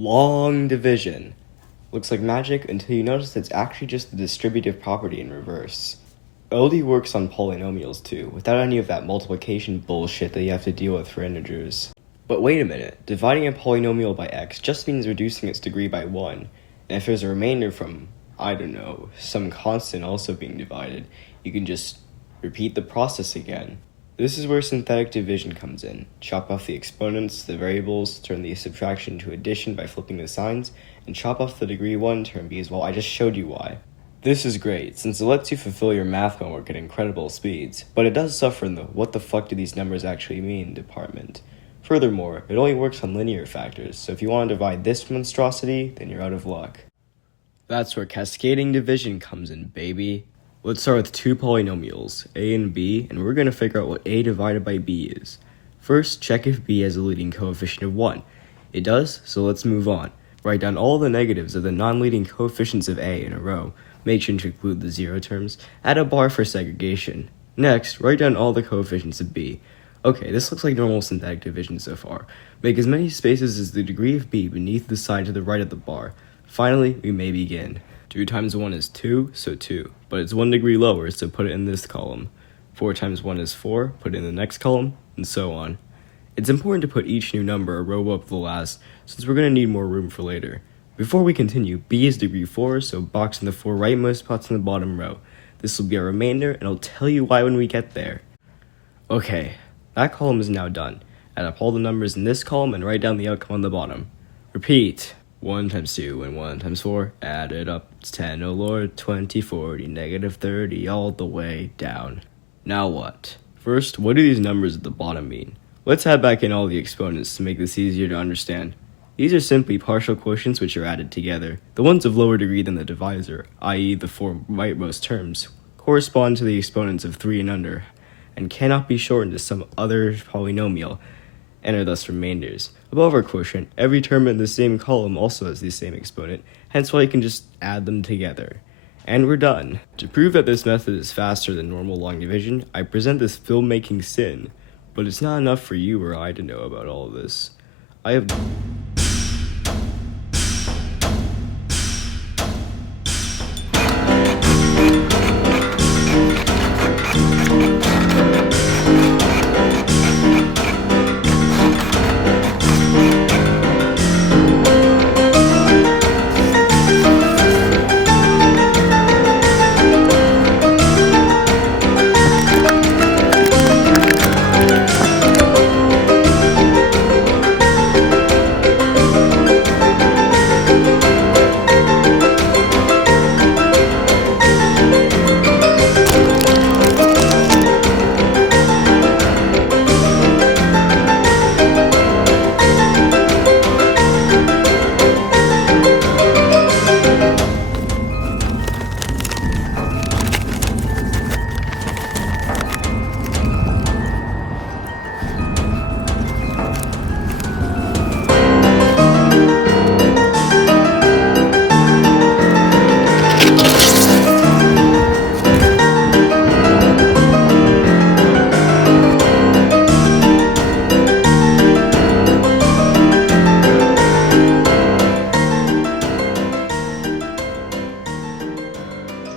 Long division. Looks like magic until you notice it's actually just the distributive property in reverse. OD works on polynomials too, without any of that multiplication bullshit that you have to deal with for integers. But wait a minute, dividing a polynomial by x just means reducing its degree by 1, and if there's a remainder from, I don't know, some constant also being divided, you can just repeat the process again. This is where synthetic division comes in. Chop off the exponents, the variables, turn the subtraction to addition by flipping the signs, and chop off the degree 1 term because, well, I just showed you why. This is great, since it lets you fulfill your math homework at incredible speeds, but it does suffer in the what the fuck do these numbers actually mean department. Furthermore, it only works on linear factors, so if you want to divide this monstrosity, then you're out of luck. That's where cascading division comes in, baby. Let's start with two polynomials, a and b, and we're going to figure out what a divided by b is. First, check if b has a leading coefficient of 1. It does, so let's move on. Write down all the negatives of the non-leading coefficients of a in a row. Make sure to include the zero terms. Add a bar for segregation. Next, write down all the coefficients of b. Okay, this looks like normal synthetic division so far. Make as many spaces as the degree of b beneath the side to the right of the bar. Finally, we may begin. 2 times 1 is 2, so 2. But it's 1 degree lower, so put it in this column. 4 times 1 is 4, put it in the next column, and so on. It's important to put each new number a row up the last, since we're going to need more room for later. Before we continue, b is degree 4, so box in the 4 rightmost spots in the bottom row. This will be our remainder, and I'll tell you why when we get there. Okay, that column is now done. Add up all the numbers in this column and write down the outcome on the bottom. Repeat. 1 times 2 and 1 times 4, add it up, it's 10, oh lord, 20, 40, negative 30, all the way down. Now what? First, what do these numbers at the bottom mean? Let's add back in all the exponents to make this easier to understand. These are simply partial quotients which are added together. The ones of lower degree than the divisor, i.e. the 4 rightmost terms, correspond to the exponents of 3 and under, and cannot be shortened to some other polynomial, and are thus remainders. Above our quotient, every term in the same column also has the same exponent, hence why you can just add them together. And we're done. To prove that this method is faster than normal long division, I present this filmmaking sin, but it's not enough for you or I to know about all of this. I have